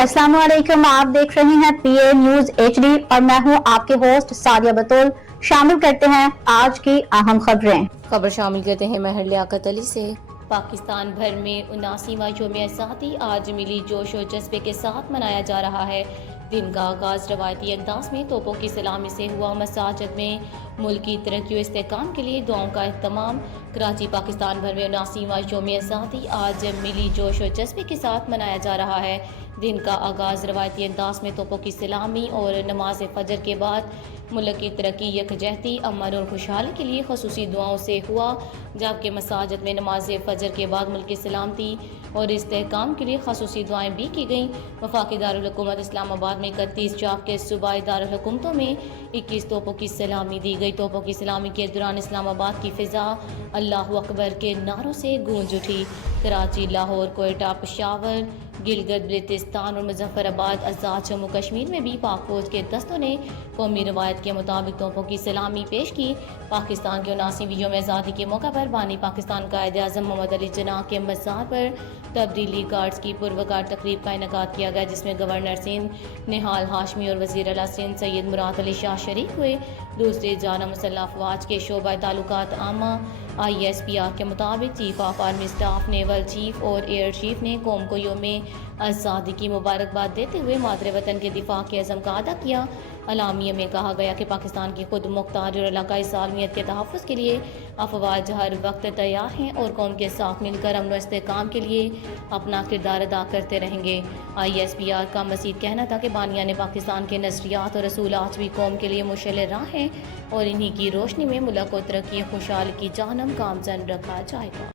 अस्सलाम वालेकुम। आप देख रहे हैं पीए न्यूज एचडी और मैं हूं आपके होस्ट सादिया बतौल। शामिल करते हैं आज की अहम खबरें। खबर शामिल करते हैं महर लियाकत अली से। पाकिस्तान भर में 79वां यौम आज़ादी आज मिली जोश और जज्बे के साथ मनाया जा रहा है। दिन का आगाज रवायती अंदाज में तोपों की सलामी से हुआ। मसाजिद में मुल्क की तरक्की और इस्तेहकाम के लिए दुआओं का एहतमाम। कराची पाकिस्तान भर में 79वां यौम आज़ादी आज मिली जोश और जज्बे के साथ मनाया जा रहा है। दिन का आगाज रवायती अंदाज में तोपों की सलामी और नमाज फजर के बाद मुल्क की तरक्की, यकजहती, अमन और खुशहाली के लिए खसूसी दुआओं से हुआ, जबकि मसाजिद में नमाज फजर के बाद मुल्क की सलामती और इस्तेहकाम के लिए खसूसी दुआएं भी की गईं। वफाकी दारुल हुकूमत इस्लामाबाद में 31 जबकि सूबाई दारुल हुकूमतों में 21 तोपों की सलामी दी गई। तोपों की सलामी के दौरान इस्लामाबाद की फिजा अल्लाहु अकबर के नारों से गूंज उठी। कराची, लाहौर, कोयटा, पेशावर, गिलगित बल्तिस्तान और मुजफ्फराबाद, आज़ाद जम्मू कश्मीर में भी पाक फौज के दस्तों ने कौमी रवायत के मुताबिक तोपों की सलामी पेश की। पाकिस्तान के 79वीं यौम आज़ादी के मौका पर बानी पाकिस्तान कायद आज़म मोहम्मद अली जिन्ना के मज़ार पर तब्दीली गार्ड्स की पुरवकार तकरीब का इनेकाद किया गया, जिसमें गवर्नर सिंध निहाल हाशमी और वज़ीर आला सिंध सैयद मुराद अली शाह शरीक हुए। दूसरी जानिब मुसल्लह अफवाज के शोबा ताल्लुकात आमा ISPR के मुताबिक chief of army staff, naval chief और एयर चीफ ने कौम को यौम आज़ादी की मुबारकबाद देते हुए मादरे वतन के दिफा के अज़म का अदा किया। अलामिया में कहा गया कि पाकिस्तान की खुद मुख्तार और इलाकाई सालमियत के तहफ़्फ़ुज़ के लिए अफवाज हर वक्त तैयार हैं और कौम के साथ मिलकर अमन व इस्तेहकाम के लिए अपना किरदार अदा करते रहेंगे। ISPR का मज़ीद कहना था कि बानियान पाकिस्तान के नज़रियात और रसूल आज भी कौम के लिए मुशअल राह हैं और इन्हीं की रोशनी में मुल्क को तरक्की खुशहाली की जानब गामज़न रखा जाएगा।